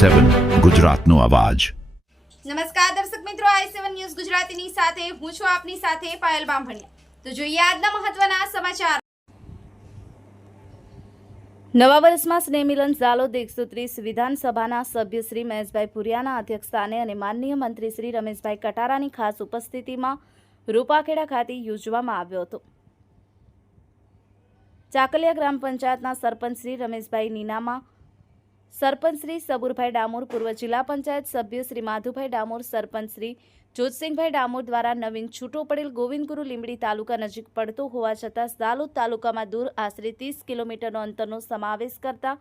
સેવન ગુજરાતનો અવાજ. નમસ્કાર દર્શક મિત્રો આઈ સેવન ન્યૂઝ ગુજરાતીની સાથે હું છું આપની સાથે પાયલ બામભણિયા. તો જોઈએ આજના મહત્વના સમાચાર. નવા વર્ષમાં સ્નેહમિલન ઝાલોદ એકસો ત્રીસ વિધાનસભાના સભ્ય શ્રી મહેશભાઈ ભુરિયાના અધ્યક્ષસ્થાને અને માનનીય મંત્રી શ્રી રમેશભાઈ કટારાની ખાસ ઉપસ્થિતિમાં રૂપાખેડા ખાતે યોજવામાં આવ્યો હતો. ચાકલિયા ગ્રામ પંચાયતના સરપંચ શ્રી રમેશભાઈ નીનામા સરપંચ શ્રી સબુરભાઈ ડામોર, પૂર્વ જિલ્લા પંચાયત સભ્ય શ્રી માધુભાઈ ડામોર, સરપંચ શ્રી જોતસિંહભાઈ ડામોર દ્વારા નવીન છૂટો પડેલ ગોવિંદગુરુ લીંબડી તાલુકા નજીક પડતો હોવા છતાં ઝાલોદ તાલુકામાં દૂર આશરે ત્રીસ કિલોમીટરનો અંતરનો સમાવેશ કરતા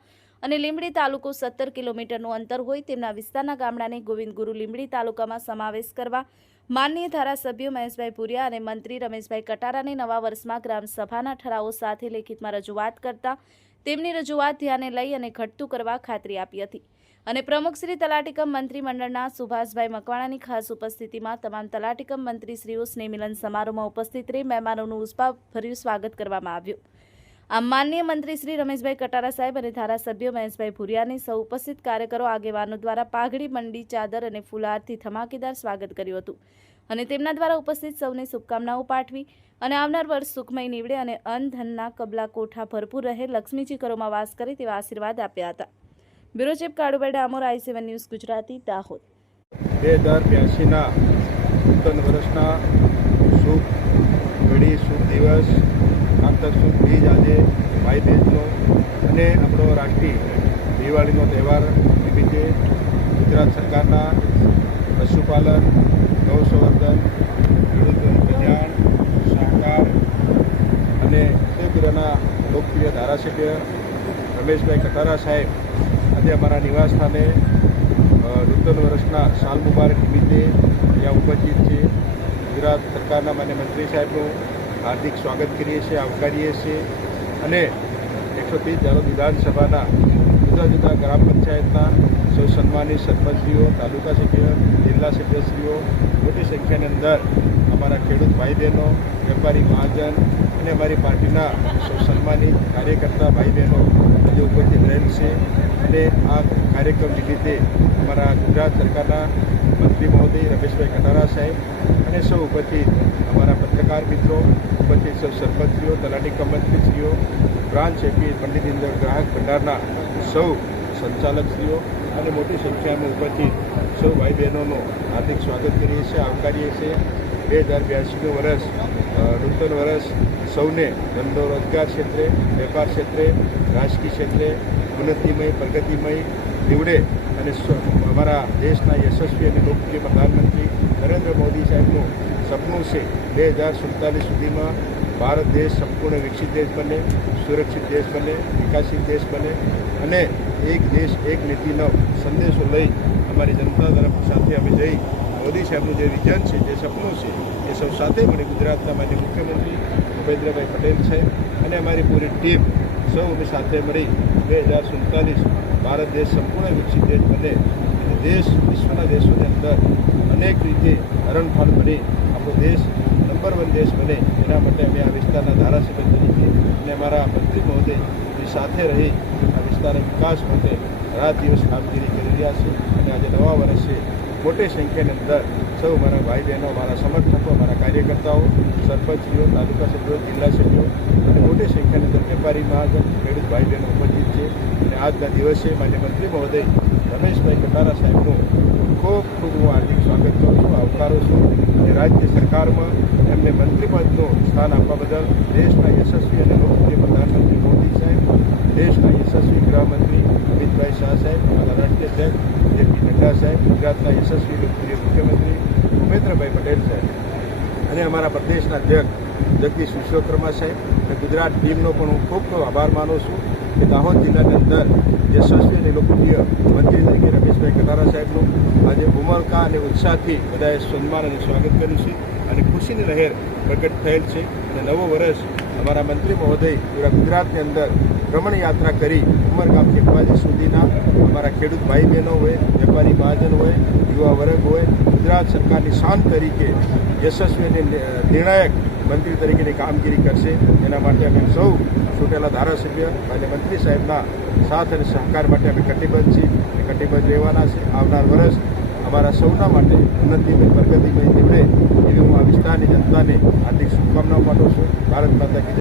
અને લીંબડી તાલુકો સત્તર કિલોમીટરનું અંતર હોય તેમના વિસ્તારના ગામડાને ગોવિંદગુરુ લીંબડી તાલુકામાં સમાવેશ કરવા માનનીય ધારાસભ્ય મહેશભાઈ પુરિયા અને મંત્રી રમેશભાઈ કટારાને નવા વર્ષમાં ગ્રામસભાના ઠરાવો સાથે લેખિતમાં રજૂઆત કરતા તેમની રજૂઆત ધ્યાને લઈ અને ઘટતું કરવા ખાતરી આપી હતી. અને પ્રમુખ શ્રી તલાટીકમ મંત્રીમંડળના સુભાષભાઈ મકવાણાની ખાસ ઉપસ્થિતિમાં તમામ તલાટીકમ મંત્રીશ્રીઓ સ્નેહમિલન સમારોહમાં ઉપસ્થિત રહી મહેમાનોનું ઉષ્માભર્યું સ્વાગત કરવામાં આવ્યું. આમ માનનીય મંત્રી શ્રી રમેશભાઈ કટારા સાહેબ અને ધારાસભ્ય મહેશભાઈ ભુરિયાની સૌ ઉપસ્થિત કાર્યકરો, આગેવાનો દ્વારા પાઘડી, મંડી, ચાદર અને ફુલહારથી ધમાકેદાર સ્વાગત કર્યું હતું. અને તેમના દ્વારા ઉપસ્થિત સૌને શુભકામનાઓ પાઠવી અને આવનાર વર્ષ સુખમય નીવડે અને અન્ન ધનના કબલા કોઠા ભરપૂર રહે લક્ષ્મીજી કરોમાં વાસ કરે તેવા આશીર્વાદ આપ્યા હતા. Bureau chief Kalubhai Damor, I seven news Gujarati, Dahod. બે હજાર બ્યાસીના નૂતન વર્ષના શુભ ઘડી, શુભ દિવસ, આંતર શુભ બીજ આજે ભાઈ બહેનનો અને આપણો રાષ્ટ્રીય દિવાળીનો તહેવાર નિમિત્તે ગુજરાત સરકારના પશુપાલન ગૌસંવર્ધન ખેડૂત કલ્યાણ સહકાર અને ક્ષેત્રના લોકપ્રિય ધારાસભ્ય રમેશભાઈ કટારા સાહેબ આજે અમારા નિવાસ સ્થાને અ, નૂતન વર્ષના સાલ મુબારક નિમિત્તે અહીંયા ઉપસ્થિત છે. ગુજરાત સરકારના માન્ય મંત્રી સાહેબનું હાર્દિક સ્વાગત કરીએ છીએ આવકારીએ છીએ અને એકસો ત્રીસ ધારો વિધાનસભાના જુદા જુદા ગ્રામ પંચાયતના સૌ સન્માનિત સરપંચશ્રીઓ, તાલુકા સભ્ય, જિલ્લા સભ્યશ્રીઓ, મોટી સંખ્યાની અંદર અમારા ખેડૂત ભાઈ બહેનો વેપારી મહાજન અને અમારી પાર્ટીના સૌ કાર્યકર્તા ભાઈ બહેનો આજે ઉપસ્થિત રહેલ છે. અને આ કાર્યક્રમ નિમિત્તે અમારા ગુજરાત સરકારના મંત્રી મહોદય રમેશભાઈ કટારા સાહેબ અને સૌ ઉપસ્થિત અમારા પત્રકાર મિત્રો, ઉપસ્થિત સૌ સરપંચીઓ તલાટી કમંત્રીશ્રીઓ બ્રાન્ચ એપી પંડિત ઇન્દ્ર ગ્રાહક ભંડારના સૌ સંચાલકશ્રીઓ અને મોટી સંખ્યામાં ઉપસ્થિત સૌ ભાઈ બહેનોનું હાર્દિક સ્વાગત કરીએ છીએ, આવકારીએ છીએ. બે હજાર બ્યાસીનું વર્ષ નૂતન વર્ષ સૌને ધંધો રોજગાર ક્ષેત્રે, વેપાર ક્ષેત્રે, રાજકીય ક્ષેત્રે ઉન્નતિમય, પ્રગતિમય નીવડે અને અમારા દેશના યશસ્વી અને લોકપ્રિય પ્રધાનમંત્રી નરેન્દ્ર મોદી સાહેબનું સપનું છે બે હજાર સુડતાલીસ સુધીમાં ભારત દેશ સંપૂર્ણ વિકસિત દેશ બને, સુરક્ષિત દેશ બને વિકાસિત દેશ બને અને એક દેશ, એક નીતિનો સંદેશો લઈ અમારી જનતા તરફ સાથે અમે જઈ મોદી સાહેબનું જે વિઝન છે, જે સપનું છે, એ સૌ સાથે મળી ગુજરાતના માન્ય મુખ્યમંત્રી ભૂપેન્દ્રભાઈ પટેલ છે અને અમારી પૂરી ટીમ સૌ અમે સાથે મળી બે હજાર સુડતાલીસ ભારત દેશ સંપૂર્ણ વિકસિત દેશ બને દેશ વિશ્વના દેશોની અંદર અનેક રીતે હરણફાળ બની આપણો દેશ નંબર વન દેશ બને. એના માટે અમે આ વિસ્તારના ધારાસભ્ય તરીકે અને અમારા મંત્રી મહોદયની સાથે રહી આ વિસ્તારના વિકાસ માટે રાત દિવસ કામગીરી કરી રહ્યા છે અને આજે નવા વર્ષે મોટી સંખ્યાની અંદર સૌ મારા ભાઈ બહેનો મારા સમર્થકો મારા કાર્યકર્તાઓ સરપંચીઓ તાલુકા સભ્યો, જિલ્લા સભ્યો અને મોટી સંખ્યાની અંદર વેપારી, મહાજન, ખેડૂત ભાઈ બહેનો ઉપસ્થિત છે. અને આજના દિવસે માન્ય મંત્રી મહોદય રમેશભાઈ કટારા સાહેબનું ખૂબ ખૂબ હું હાર્દિક સ્વાગત કરું છું. આવકારું છું અને રાજ્ય સરકારમાં એમને મંત્રીપદનું સ્થાન આપવા બદલ દેશના યશસ્વી અને લોકપ્રિય પ્રધાનમંત્રી મોદી સાહેબ, દેશના યશસ્વી ગૃહમંત્રી અમિતભાઈ શાહ સાહેબ અમારા રાષ્ટ્રીય અધ્યક્ષ જેપી નડ્ડા સાહેબ, ગુજરાતના યશસ્વી લોકપ્રિય મુખ્યમંત્રી ભૂપેન્દ્રભાઈ પટેલ સાહેબ અને અમારા પ્રદેશના અધ્યક્ષ જગદીશ વિશ્વકર્મા સાહેબ અને ગુજરાત ટીમનો પણ હું ખૂબ ખૂબ આભાર માનું છું કે દાહોદ જિલ્લાની અંદર યશસ્વી અને લોકપ્રિય મંત્રી તરીકે રમેશભાઈ કટારા સાહેબનું આજે ઉમળકા અને ઉત્સાહથી બધાએ સન્માન અને સ્વાગત કર્યું છે અને ખુશીની લહેર પ્રગટ થયેલ છે અને નવો વર્ષ અમારા મંત્રી મહોદય પૂરા ગુજરાતની અંદર ભ્રમણ યાત્રા કરી ઉમરગામથી અંબાજી સુધીના અમારા ખેડૂત ભાઈ બહેનો હોય, વેપારી મહાજન હોય, યુવા વર્ગ હોય, ગુજરાત સરકારની શાન તરીકે યશસ્વી અને નિર્ણાયક મંત્રી તરીકેની કામગીરી કરશે. એના માટે અમે સૌ ચૂંટેલા ધારાસભ્ય અને મંત્રી સાહેબના સાથ અને સહકાર માટે અમે કટિબદ્ધ છીએ. કટિબદ્ધ રહેવાના છે આવનાર વર્ષ અમારા સૌના માટે ઉન્નતિમય પ્રગતિમય નીવડે એવી હું આ વિસ્તારની જનતાને હાર્દિક શુભકામનાઓ પાઠવું છું. ભારત માતા.